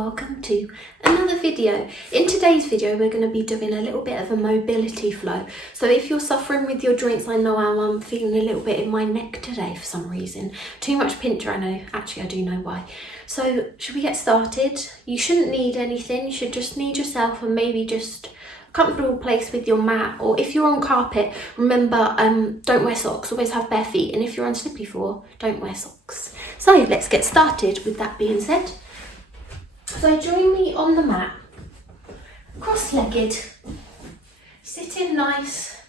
welcome to another video. In today's video we're going to be doing a little bit of a mobility flow. So if you're suffering with your joints, I know I'm feeling a little bit in my neck today for some reason. Too much pincher, I know. Actually I do know why. So should we get started? You shouldn't need anything, you should just need yourself and maybe just a comfortable place with your mat, or if you're on carpet, remember don't wear socks, always have bare feet, and if you're on slippery floor, don't wear socks. So let's get started with that being said. So join me on the mat, cross-legged, sitting nice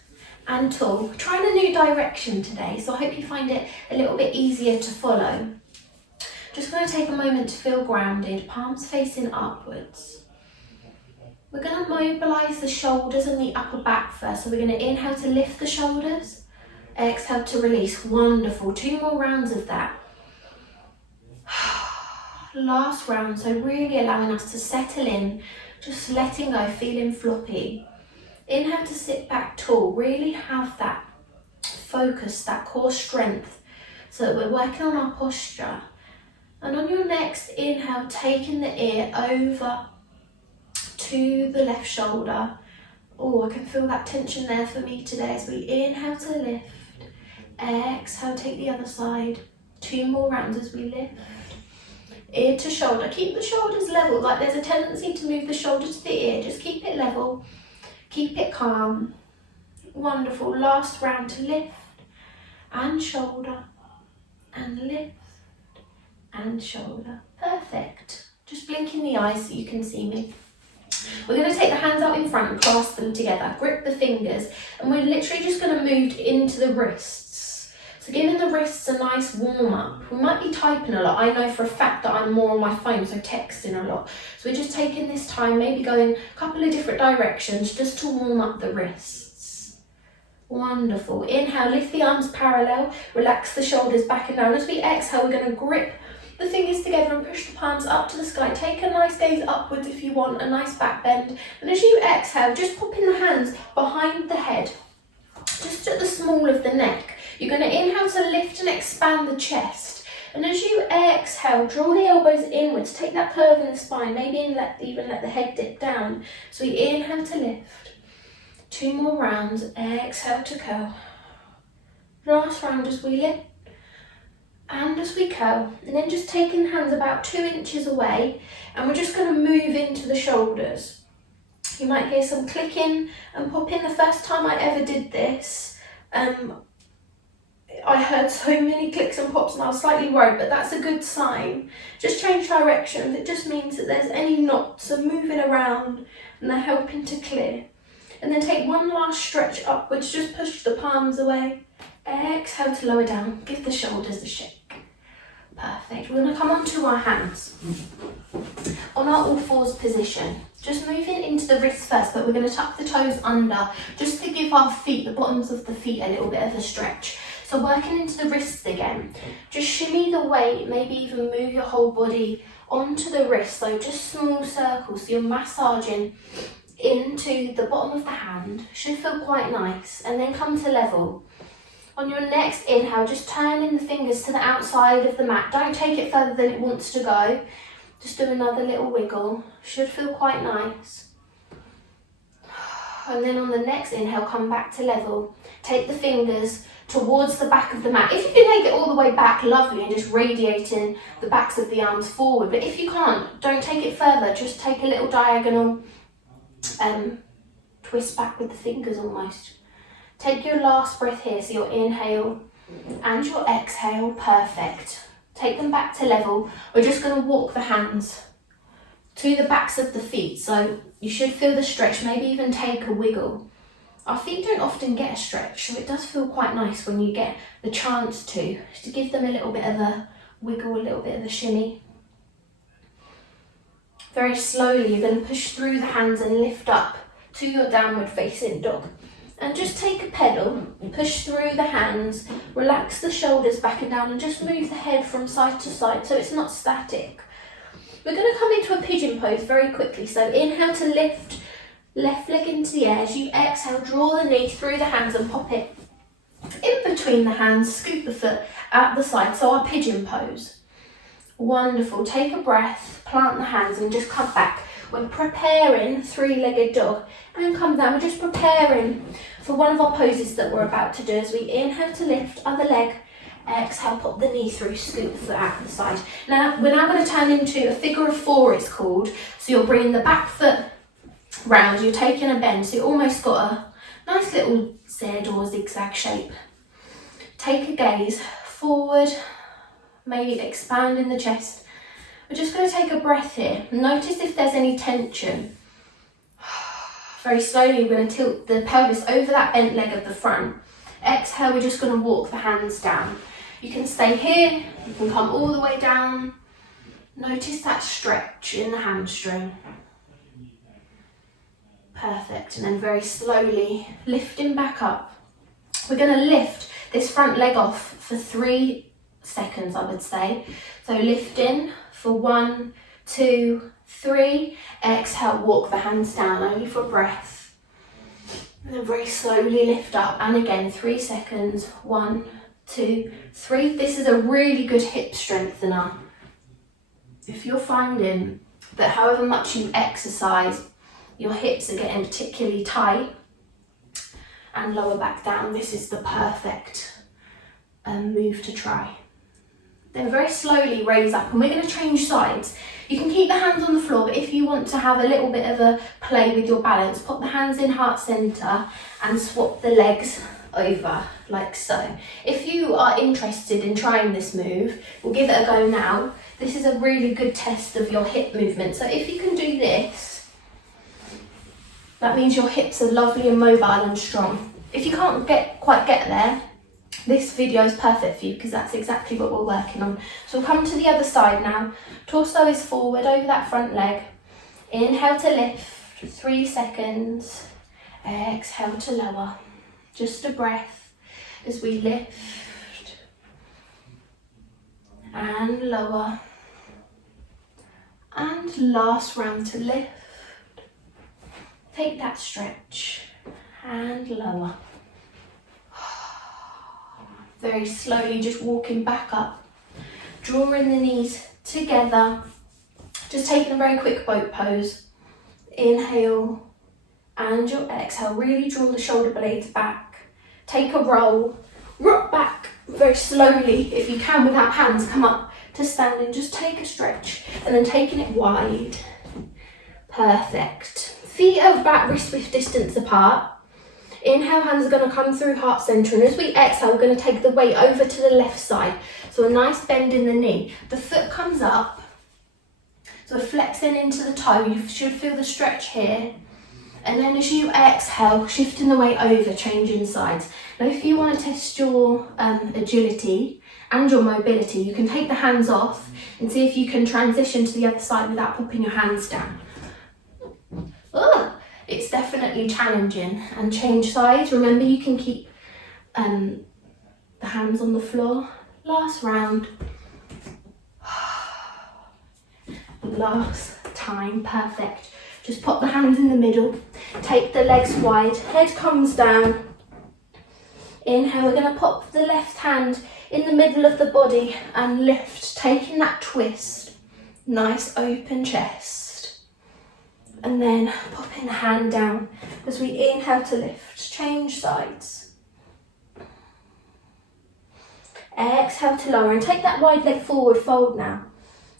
and tall. We're trying a new direction today, so I hope you find it a little bit easier to follow. Just going to take a moment to feel grounded, palms facing upwards. We're going to mobilise the shoulders and the upper back first. So we're going to inhale to lift the shoulders, exhale to release. Wonderful. 2 more rounds of that. Last round, so really allowing us to settle in, just letting go, feeling floppy. Inhale to sit back tall, really have that focus, that core strength, so that we're working on our posture. And on your next inhale, taking the ear over to the left shoulder. Oh, I can feel that tension there for me today as we inhale to lift, exhale, take the other side. 2 more rounds as we lift. Ear to shoulder, keep the shoulders level, like there's a tendency to move the shoulder to the ear, just keep it level, keep it calm. Wonderful, last round to lift and shoulder and lift and shoulder. Perfect. Just blinking the eyes so you can see me. We're going to take the hands out in front and clasp them together, grip the fingers, and we're literally just going to move into the wrists. So giving the wrists a nice warm up. We might be typing a lot. I know for a fact that I'm more on my phone, so texting a lot. So we're just taking this time, maybe going a couple of different directions just to warm up the wrists. Wonderful. Inhale, lift the arms parallel, relax the shoulders back and down. As we exhale, we're going to grip the fingers together and push the palms up to the sky. Take a nice gaze upwards if you want, a nice back bend. And as you exhale, just pop in the hands behind the head, just at the small of the neck. You're going to inhale to lift and expand the chest. And as you exhale, draw the elbows inwards. Take that curve in the spine. Maybe even let the head dip down. So we inhale to lift. 2 more rounds. Exhale to curl. Last round as we lift and as we curl. And then just taking the hands about 2 inches away. And we're just going to move into the shoulders. You might hear some clicking and popping. The first time I ever did this, I heard so many clicks and pops and I was slightly worried, but that's a good sign. Just change directions. It just means that there's any knots are moving around and they're helping to clear. And then take one last stretch upwards, just push the palms away. Exhale to lower down, give the shoulders a shake. Perfect. We're going to come onto our hands on our all fours position. Just moving into the wrists first, but we're going to tuck the toes under just to give our feet, the bottoms of the feet, a little bit of a stretch. So working into the wrists again, just shimmy the weight, maybe even move your whole body onto the wrist. So just small circles, so you're massaging into the bottom of the hand. Should feel quite nice. And then come to level. On your next inhale, just turning the fingers to the outside of the mat. Don't take it further than it wants to go. Just do another little wiggle. Should feel quite nice. And then on the next inhale, come back to level. Take the fingers towards the back of the mat. If you can take it all the way back, lovely, and just radiating the backs of the arms forward. But if you can't, don't take it further. Just take a little diagonal twist back with the fingers almost. Take your last breath here, so your inhale and your exhale. Perfect. Take them back to level. We're just going to walk the hands to the backs of the feet, so you should feel the stretch, maybe even take a wiggle. Our feet don't often get a stretch, so it does feel quite nice when you get the chance to give them a little bit of a wiggle, a little bit of a shimmy. Very slowly, you're going to push through the hands and lift up to your downward facing dog. And just take a pedal, push through the hands, relax the shoulders back and down, and just move the head from side to side so it's not static. We're going to come into a pigeon pose very quickly. So inhale to lift, left leg into the air. As you exhale, draw the knee through the hands and pop it in between the hands, scoop the foot at the side. So our pigeon pose. Wonderful. Take a breath, plant the hands and just come back. We're preparing three-legged dog and come down. We're just preparing for one of our poses that we're about to do as we inhale to lift, other leg, exhale, pop the knee through, scoot the foot out to the side. Now, we're now going to turn into a figure of four, it's called. So you're bringing the back foot round, you're taking a bend, so you almost got a nice little Z or zigzag shape. Take a gaze forward, maybe expanding the chest. We're just going to take a breath here. Notice if there's any tension. Very slowly, we're going to tilt the pelvis over that bent leg of the front. Exhale, we're just going to walk the hands down. You can stay here, you can come all the way down. Notice that stretch in the hamstring. Perfect, and then very slowly lifting back up. We're going to lift this front leg off for 3 seconds, I would say. So lifting for 1, 2, 3. Exhale, walk the hands down, only for breath. And then very slowly lift up, and again 3 seconds. 1, 2, 3. This is a really good hip strengthener. If you're finding that however much you exercise, your hips are getting particularly tight and lower back down, this is the perfect move to try. Then very slowly raise up, and we're going to change sides. You can keep the hands on the floor, but if you want to have a little bit of a play with your balance, pop the hands in heart center and swap the legs over like so. If you are interested in trying this move, we'll give it a go now. This is a really good test of your hip movement. So if you can do this, that means your hips are lovely and mobile and strong. If you can't quite get there, this video is perfect for you because that's exactly what we're working on. So we'll come to the other side now. Torso is forward over that front leg. Inhale to lift, 3 seconds. Exhale to lower. Just a breath as we lift and lower. And last round to lift. Take that stretch and lower. Very slowly, just walking back up, drawing the knees together, just taking a very quick boat pose. Inhale and your exhale, really draw the shoulder blades back. Take a roll, rock back very slowly, if you can without hands, come up to standing, just take a stretch and then taking it wide. Perfect. Feet are about wrist width distance apart. Inhale, hands are going to come through heart center, and as we exhale, we're going to take the weight over to the left side. So a nice bend in the knee. The foot comes up, so we're flexing into the toe. You should feel the stretch here. And then as you exhale, shifting the weight over, changing sides. Now if you want to test your agility and your mobility, you can take the hands off and see if you can transition to the other side without popping your hands down. It's definitely challenging, and change sides. Remember, you can keep the hands on the floor. Last round. Last time, perfect. Just pop the hands in the middle, take the legs wide, head comes down. Inhale, we're going to pop the left hand in the middle of the body and lift, taking that twist. Nice open chest. And then popping the hand down as we inhale to lift, change sides. Exhale to lower and take that wide leg forward, fold now.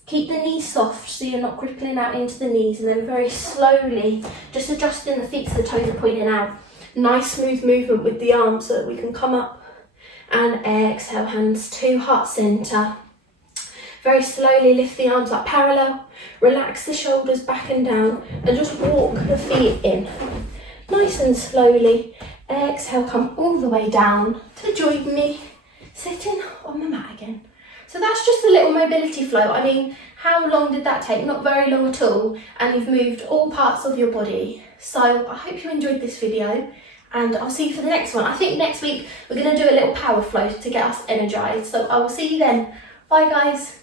Keep the knees soft so you're not crippling out into the knees, and then very slowly just adjusting the feet so the toes are pointing out. Nice smooth movement with the arms so that we can come up and exhale, hands to heart center. Very slowly lift the arms up parallel, relax the shoulders back and down, and just walk the feet in. Nice and slowly. Exhale, come all the way down to join me, sitting on the mat again. So that's just a little mobility flow. I mean, how long did that take? Not very long at all. And you've moved all parts of your body. So I hope you enjoyed this video, and I'll see you for the next one. I think next week we're going to do a little power flow to get us energized. So I will see you then. Bye guys.